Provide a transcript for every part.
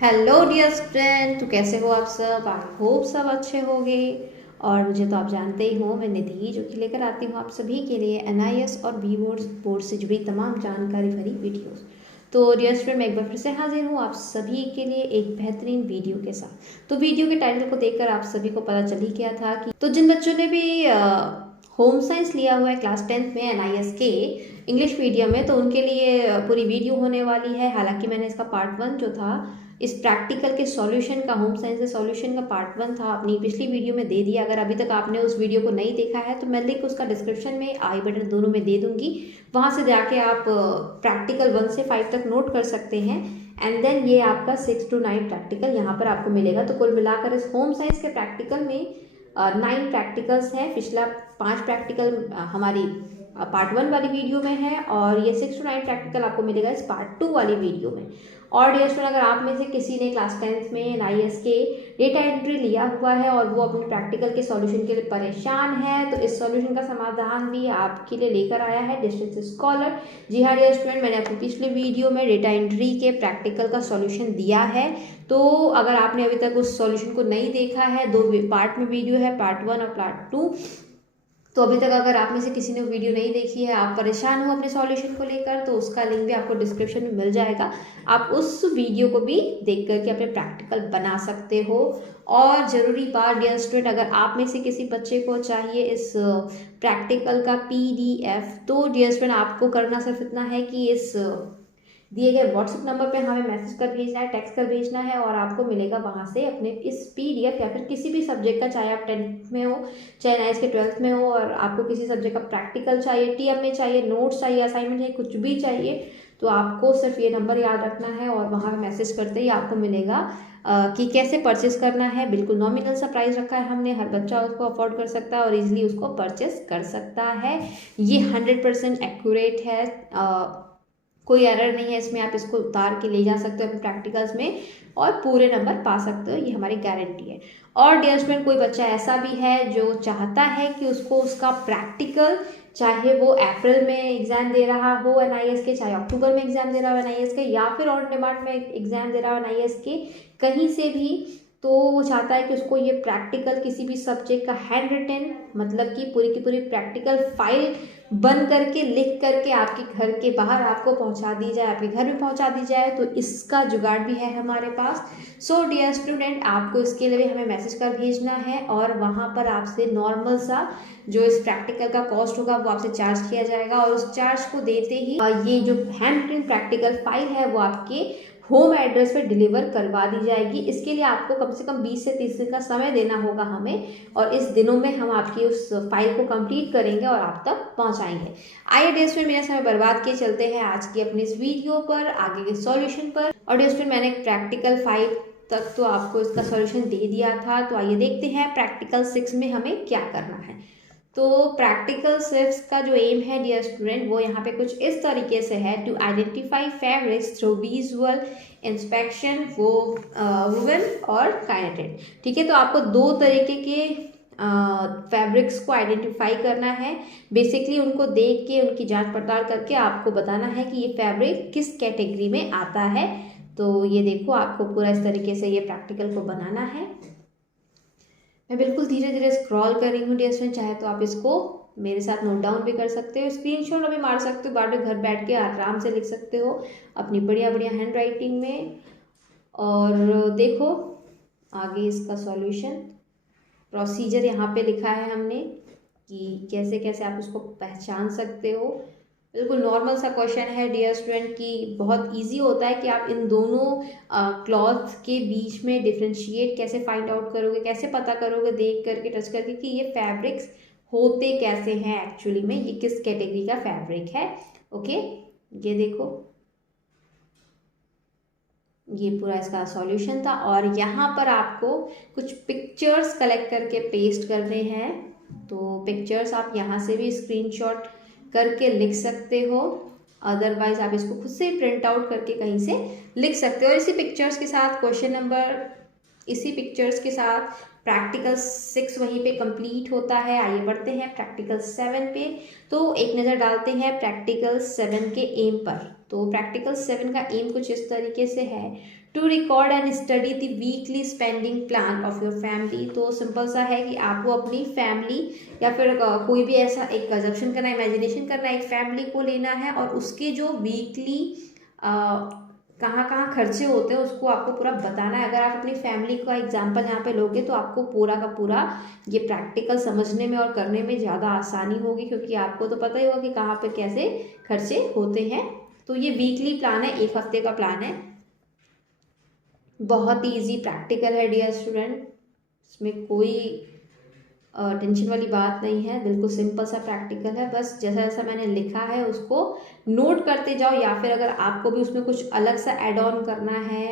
Hello dear student, तो कैसे हो आप सब। आई होप सब अच्छे होंगे। और मुझे तो आप जानते ही हो, मैं निधि जो कि लेकर आती हूँ आप सभी के लिए एनआईएस और बी बोर्ड से जुड़ी तमाम जानकारी भरी वीडियोस। तो डियर स्टूडेंट, मैं एक बार फिर से हाजिर हूँ आप सभी के लिए एक बेहतरीन वीडियो के साथ। तो वीडियो के टाइटल को देखकर आप सभी को पता चल ही गया था कि तो जिन बच्चों ने भी होम साइंस लिया हुआ है क्लास 10th में एनआईएस के इंग्लिश मीडियम में, तो उनके लिए पूरी वीडियो होने वाली है। हालांकि मैंने इसका पार्ट 1 जो था इस प्रैक्टिकल के सॉल्यूशन का, होम साइंस के सॉल्यूशन का पार्ट 1 था, अपनी पिछली वीडियो में दे दिया। अगर अभी तक आपने उस वीडियो को नहीं देखा है तो मैं लिंक उसका डिस्क्रिप्शन में, आई बटन दोनों में दे दूंगी। वहां से जाके आप प्रैक्टिकल 1 से 5 तक नोट कर सकते हैं। एंड देन ये आपका 6 to 9 प्रैक्टिकल यहाँ पर आपको मिलेगा। तो कुल मिलाकर इस होम साइंस के प्रैक्टिकल में 9 प्रैक्टिकल्स हैं। पिछला 5 प्रैक्टिकल हमारी पार्ट 1 वाली वीडियो में है, और ये 6 to 9 प्रैक्टिकल आपको मिलेगा इस पार्ट 2 वाली वीडियो में। और डियर स्टूडेंट, अगर आप में से किसी ने क्लास 10th में एनआईएस के डेटा एंट्री लिया हुआ है और वो अपने प्रैक्टिकल के सॉल्यूशन के लिए परेशान है, तो इस सॉल्यूशन का समाधान भी आपके लिए लेकर आया है डिस्टेंस स्कॉलर। जी हाँ डियर स्टूडेंट, मैंने अपनी पिछले वीडियो में डेटा एंट्री के प्रैक्टिकल का सॉल्यूशन दिया है। तो अगर आपने अभी तक उस सॉल्यूशन को नहीं देखा है, 2 पार्ट में वीडियो है, पार्ट 1 और पार्ट 2। तो अभी तक अगर आप में से किसी ने वीडियो नहीं देखी है, आप परेशान हो अपने सॉल्यूशन को लेकर, तो उसका लिंक भी आपको डिस्क्रिप्शन में मिल जाएगा। आप उस वीडियो को भी देख करके अपने प्रैक्टिकल बना सकते हो। और ज़रूरी बात डियर स्टूडेंट, अगर आप में से किसी बच्चे को चाहिए इस प्रैक्टिकल का पीडीएफ, तो डियर स्टूडेंट आपको करना सिर्फ इतना है कि इस दिए गए व्हाट्सएप नंबर पे हमें मैसेज कर भेजना है, टेक्स्ट कर भेजना है, और आपको मिलेगा वहाँ से अपने इस पीडीएफ, या फिर किसी भी सब्जेक्ट का, चाहे आप 10th में हो चाहे 9th के 12th में हो, और आपको किसी सब्जेक्ट का प्रैक्टिकल चाहिए, टीएम में चाहिए, नोट्स चाहिए, असाइनमेंट चाहिए, कुछ भी चाहिए, तो आपको सिर्फ ये नंबर याद रखना है और वहाँ पे मैसेज करते ही आपको मिलेगा कि कैसे परचेस करना है। बिल्कुल नॉमिनल सा प्राइस रखा है हमने, हर बच्चा उसको अफोर्ड कर सकता है और इजीली उसको परचेस कर सकता है। ये 100% एक्यूरेट है, कोई एरर नहीं है इसमें। आप इसको उतार के ले जा सकते हो अपने प्रैक्टिकल्स में और पूरे नंबर पा सकते हो, ये हमारी गारंटी है। और डियर स्टूडेंट, कोई बच्चा ऐसा भी है जो चाहता है कि उसको उसका प्रैक्टिकल, चाहे वो अप्रैल में एग्जाम दे रहा हो एनआईएस के, चाहे अक्टूबर में एग्जाम दे रहा हो एनआईएस के, या फिर ऑन डिमांड में एग्जाम दे रहा हो एनआईएस के, कहीं से भी, तो वो चाहता है कि उसको ये प्रैक्टिकल किसी भी सब्जेक्ट का हैंड रिटन, मतलब कि पूरी की पूरी प्रैक्टिकल फाइल बन करके, लिख करके आपके घर के बाहर आपको पहुंचा दी जाए, आपके घर में पहुंचा दी जाए, तो इसका जुगाड़ भी है हमारे पास। सो डियर स्टूडेंट, आपको इसके लिए हमें मैसेज कर भेजना है, और वहां पर आपसे नॉर्मल सा जो इस प्रैक्टिकल का कॉस्ट होगा वो आपसे चार्ज किया जाएगा, और उस चार्ज को देते ही ये जो हैंड प्रिंट प्रैक्टिकल फाइल है वो आपके होम एड्रेस पे डिलीवर करवा दी जाएगी। इसके लिए आपको कम से कम 20 से 30 दिन का समय देना होगा हमें, और इस दिनों में हम आपकी उस फाइल को कंप्लीट करेंगे और आप तक पहुंचाएंगे। आइए डियर स्टूडेंट, मेरा समय बर्बाद किए चलते हैं आज की अपनी इस वीडियो पर, आगे के सॉल्यूशन पर। और डियर स्टूडेंट, मैंने प्रैक्टिकल 5 तक तो आपको इसका सॉल्यूशन दे दिया था, तो आइए देखते हैं प्रैक्टिकल 6 में हमें क्या करना है। तो प्रैक्टिकल 6 का जो एम है डियर स्टूडेंट, वो यहाँ पे कुछ इस तरीके से है, to identify fabrics through visual inspection, woven और काइनेटेड। ठीक है, तो आपको 2 तरीके के फैब्रिक्स को आइडेंटिफाई करना है। बेसिकली उनको देख के, उनकी जांच पड़ताल करके आपको बताना है कि ये फैब्रिक किस कैटेगरी में आता है। तो ये देखो, आपको पूरा इस तरीके से ये प्रैक्टिकल को बनाना है। मैं बिल्कुल धीरे धीरे स्क्रॉल कर रही हूँ डियर स्टूडेंट, चाहे तो आप इसको मेरे साथ नोट डाउन भी कर सकते हो, स्क्रीनशॉट भी मार सकते हो, बाद में घर बैठ के आराम से लिख सकते हो अपनी बढ़िया बढ़िया हैंड राइटिंग में। और देखो आगे इसका सॉल्यूशन प्रोसीजर यहाँ पे लिखा है हमने कि कैसे कैसे आप उसको पहचान सकते हो। बिल्कुल नॉर्मल सा क्वेश्चन है डियर स्टूडेंट, की बहुत इजी होता है कि आप इन दोनों क्लॉथ के बीच में डिफ्रेंशिएट कैसे फाइंड आउट करोगे, कैसे पता करोगे देख करके, टच करके, कि ये फैब्रिक्स होते कैसे हैं एक्चुअली में, ये किस कैटेगरी का फैब्रिक है। ओके, ये देखो, ये पूरा इसका सॉल्यूशन था। और यहाँ पर आपको कुछ पिक्चर्स कलेक्ट करके पेस्ट करने हैं। तो पिक्चर्स आप यहाँ से भी स्क्रीनशॉट करके लिख सकते हो, अदरवाइज आप इसको खुद से प्रिंट आउट करके कहीं से लिख सकते हो। और इसी पिक्चर्स के साथ क्वेश्चन नंबर, इसी पिक्चर्स के साथ प्रैक्टिकल 6 वहीं पे कंप्लीट होता है। आइए बढ़ते हैं प्रैक्टिकल 7 पे। तो एक नज़र डालते हैं प्रैक्टिकल 7 के एम पर। तो प्रैक्टिकल 7 का एम कुछ इस तरीके से है, to record and study the weekly spending plan of your family. तो सिंपल सा है कि आपको अपनी फैमिली या फिर कोई भी ऐसा एक कंजप्शन करना है, इमेजिनेशन करना है, एक फैमिली को लेना है और उसके जो वीकली कहाँ कहाँ खर्चे होते हैं उसको आपको पूरा बताना है। अगर आप अपनी फैमिली का एग्जांपल यहाँ पे लोगे तो आपको पूरा का पूरा ये प्रैक्टिकल समझने में और करने में ज़्यादा आसानी होगी, क्योंकि आपको तो पता ही होगा कि कहाँ पे कैसे खर्चे होते हैं। तो ये वीकली प्लान है, 1 हफ्ते का प्लान है, बहुत ही ईजी प्रैक्टिकल है डियर स्टूडेंट, इसमें कोई टेंशन वाली बात नहीं है, बिल्कुल सिंपल सा प्रैक्टिकल है। बस जैसा जैसा मैंने लिखा है उसको नोट करते जाओ, या फिर अगर आपको भी उसमें कुछ अलग सा ऐड ऑन करना है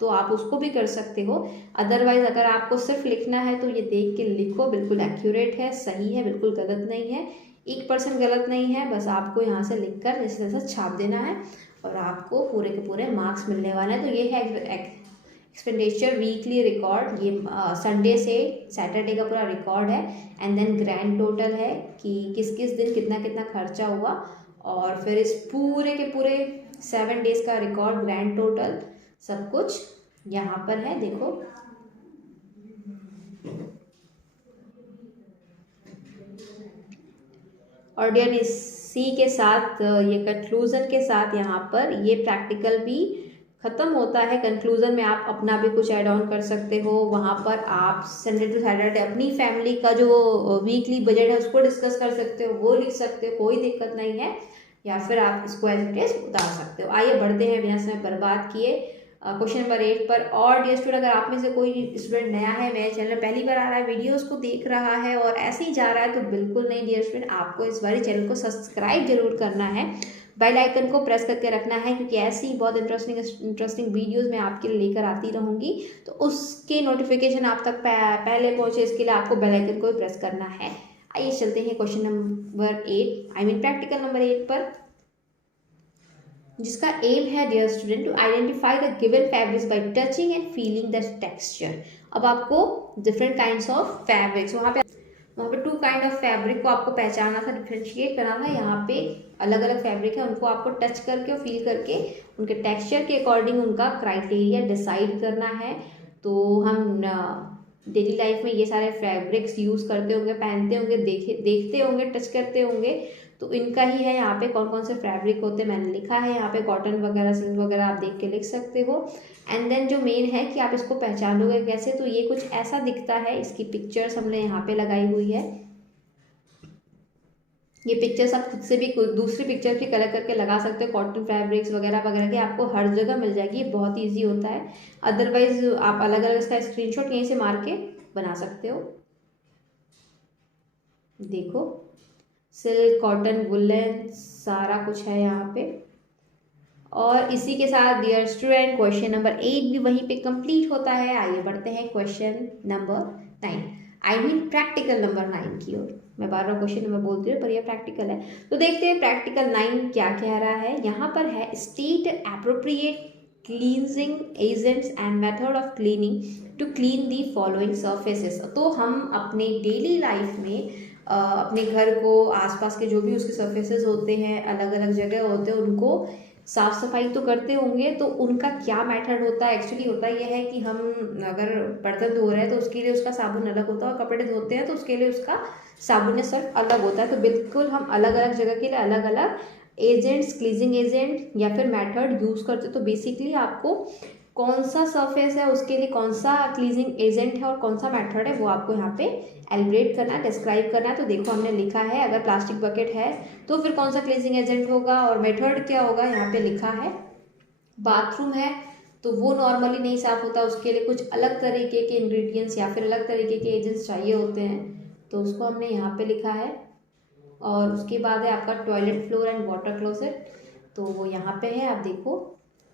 तो आप उसको भी कर सकते हो। अदरवाइज अगर आपको सिर्फ लिखना है तो ये देख के लिखो, बिल्कुल एक्यूरेट है, सही है, बिल्कुल गलत नहीं है, 1% गलत नहीं है। बस आपको यहाँ से लिख कर जैसे जैसे छाप देना है और आपको पूरे के पूरे मार्क्स मिलने वाले हैं। तो ये है एक्सपेंडिचर वीकली रिकॉर्ड, ये संडे से सैटरडे का पूरा रिकॉर्ड है। एंड देन ग्रैंड टोटल है कि किस किस दिन कितना कितना खर्चा हुआ, और फिर इस पूरे के पूरे 7 डेज का रिकॉर्ड, ग्रैंड टोटल सब कुछ यहाँ पर है, देखो। और डियर इसी के साथ ये कंक्लूजन के साथ यहाँ पर ये प्रैक्टिकल भी ख़त्म होता है। कंक्लूजन में आप अपना भी कुछ ऐड ऑन कर सकते हो, वहाँ पर आप संडे टू सैटरडे अपनी फैमिली का जो वीकली बजट है उसको डिस्कस कर सकते हो, वो लिख सकते हो, कोई दिक्कत नहीं है, या फिर आप इसको एज इट इज उतार सकते हो। आइए बढ़ते हैं बिना समय बर्बाद किए क्वेश्चन नंबर 8 पर। और डियर स्टूडेंट, अगर आप में से कोई स्टूडेंट नया है, मेरे चैनल पहली बार आ रहा है, वीडियोस को देख रहा है और ऐसे ही जा रहा है, तो बिल्कुल नहीं डियर स्टूडेंट, आपको इस बार चैनल को सब्सक्राइब जरूर करना है, बेल आइकन को प्रेस करके रखना है, क्योंकि ऐसी बहुत इंटरेस्टिंग वीडियोस मैं आपके लिए लेकर आती रहूँगी। तो उसके नोटिफिकेशन आप तक पहले पहुँचे, इसके लिए आपको बेल आइकन को प्रेस करना है। आइए चलते हैं क्वेश्चन नंबर 8 प्रैक्टिकल नंबर 8 पर, जिसका एम है dear student to identify the given fabrics by touching and feeling the texture. अब आपको डिफरेंट काइंड्स ऑफ फैब्रिक्स, वहाँ पे 2 काइंड ऑफ फैब्रिक को आपको पहचानना था, डिफ्रेंशिएट करना था। यहाँ पे अलग अलग फैब्रिक है, उनको आपको टच करके और फील करके उनके टेक्सचर के अकॉर्डिंग उनका क्राइटेरिया डिसाइड करना है। तो हम डेली लाइफ में ये सारे फैब्रिक्स यूज़ करते होंगे, पहनते होंगे, देखते होंगे, टच करते होंगे, तो इनका ही है यहाँ पे कौन कौन से फैब्रिक होते हैं मैंने लिखा है यहाँ पे, कॉटन वगैरह, सिल्क वगैरह आप देख के लिख सकते हो। एंड देन जो मेन है कि आप इसको पहचानोगे कैसे, तो ये कुछ ऐसा दिखता है, इसकी पिक्चर्स हमने यहाँ पे लगाई हुई है। ये पिक्चर्स आप खुद से भी दूसरी पिक्चर भी कलर करके लगा सकते हो, कॉटन फैब्रिक्स वगैरह वगैरह के आपको हर जगह मिल जाएगी, ये बहुत ईजी होता है। अदरवाइज आप अलग अलग इसका स्क्रीनशॉट यहीं से मार के बना सकते हो। देखो, सिल्क, कॉटन, वुलन, सारा कुछ है यहाँ पे। और इसी के साथ डियर स्टूडेंट क्वेश्चन नंबर 8 भी वहीं पे कंप्लीट होता है। आइए बढ़ते हैं क्वेश्चन नंबर 9, प्रैक्टिकल नंबर 9 की ओर। मैं बार बार क्वेश्चन नंबर बोलती हूँ पर यह प्रैक्टिकल है, तो देखते हैं प्रैक्टिकल 9 क्या कह रहा है। यहाँ पर है state appropriate cleansing agents and method of cleaning to clean the following surfaces. तो हम अपने डेली लाइफ में अपने घर को, आसपास के जो भी उसके सर्फेसेस होते हैं, अलग अलग जगह होते हैं, उनको साफ़ सफाई तो करते होंगे, तो उनका क्या मेथड होता है। एक्चुअली होता यह है कि हम अगर बर्तन धो रहे हैं तो उसके लिए उसका साबुन अलग होता है, और कपड़े धोते हैं तो उसके लिए उसका साबुन या सर्फ अलग होता है। तो बिल्कुल हम अलग अलग जगह के लिए अलग अलग एजेंट्स, क्लीजिंग एजेंट या फिर मेथड यूज़ करते। तो बेसिकली आपको कौन सा सरफेस है उसके लिए कौन सा क्लीजिंग एजेंट है और कौन सा मेथड है वो आपको यहाँ पे एलिब्रेट करना है, डिस्क्राइब करना है। तो देखो हमने लिखा है, अगर प्लास्टिक बकेट है तो फिर कौन सा क्लीजिंग एजेंट होगा और मेथड क्या होगा, यहाँ पे लिखा है। बाथरूम है तो वो नॉर्मली नहीं साफ होता, उसके लिए कुछ अलग तरीके के इंग्रेडिएंट्स या फिर अलग तरीके के एजेंट्स चाहिए होते हैं, तो उसको हमने यहाँ पे लिखा है। और उसके बाद है आपका toilet floor and water closet, तो वो यहाँ पे है, आप देखो।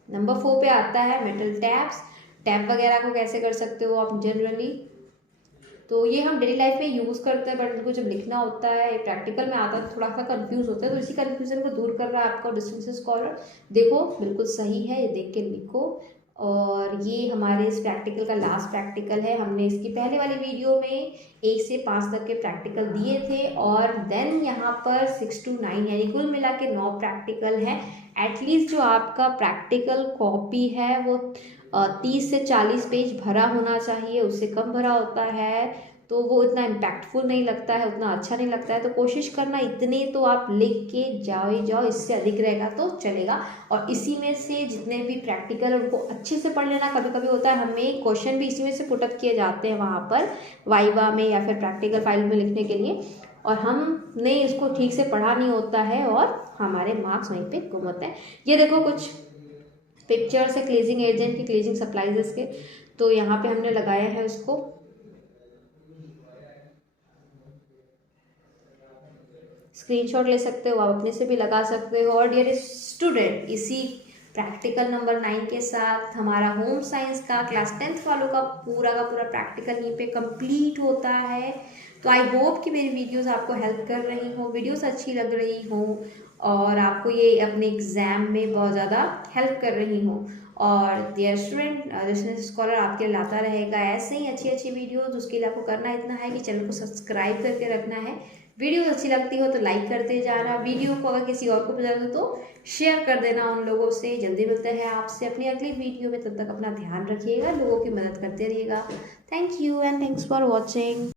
नंबर 4 पे आता है मेटल टैप्स, टैप वगैरह को कैसे कर सकते हो आप जनरली, तो ये हम डेली लाइफ में यूज़ करते हैं, बट इनको जब लिखना होता है प्रैक्टिकल में आता है तो थोड़ा सा कंफ्यूज होता है। तो इसी कंफ्यूजन को दूर कर रहा है आपका डिस्टेंस स्कॉलर। देखो बिल्कुल सही है, ये देख के लिखो। और ये हमारे इस प्रैक्टिकल का लास्ट प्रैक्टिकल है। हमने इसकी पहले वाली वीडियो में 1 से 5 तक के प्रैक्टिकल दिए थे, और देन यहाँ पर 6 to 9 यानी कुल मिला के 9 प्रैक्टिकल है। एटलीस्ट जो आपका प्रैक्टिकल कॉपी है वो 30 से 40 पेज भरा होना चाहिए, उससे कम भरा होता है तो वो इतना इम्पैक्टफुल नहीं लगता है, उतना अच्छा नहीं लगता है। तो कोशिश करना इतने तो आप लिख के जाओ ही जाओ, इससे अधिक रहेगा तो चलेगा। और इसी में से जितने भी प्रैक्टिकल उनको अच्छे से पढ़ लेना। कभी कभी होता है हमें क्वेश्चन भी इसी में से पुटअप किए जाते हैं वहाँ पर वाइवा में या फिर प्रैक्टिकल फाइल में लिखने के लिए, और हमने इसको ठीक से पढ़ा नहीं होता है और हमारे मार्क्स वहीं पे गुम होते हैं। ये देखो कुछ पिक्चर्स है ग्लेजिंग एजेंट की, ग्लेजिंग सप्लाइज के। तो यहाँ पे हमने लगाया है उसको, स्क्रीनशॉट ले सकते हो, आप अपने से भी लगा सकते हो। और डियर स्टूडेंट, इसी प्रैक्टिकल नंबर 9 के साथ हमारा होम साइंस का क्लास 10th वालों का पूरा प्रैक्टिकल यहीं पे कंप्लीट होता है। तो आई होप कि मेरी वीडियोस आपको हेल्प कर रही हो, वीडियोस अच्छी लग रही हो और आपको ये अपने एग्ज़ाम में बहुत ज़्यादा हेल्प कर रही हो। और डियर स्टूडेंट, बिजनेस स्कॉलर आपके लाता रहेगा ऐसे ही अच्छी अच्छी वीडियोस। उसके लिए आपको करना इतना है कि चैनल को सब्सक्राइब करके रखना है। वीडियो अच्छी लगती हो तो लाइक करते जाना, वीडियो को अगर किसी और को पसंद हो तो शेयर कर देना उन लोगों से। जल्दी मिलते हैं आपसे अपनी अगली वीडियो में, तब तक अपना ध्यान रखिएगा, लोगों की मदद करते रहिएगा। Thank you and thanks for watching.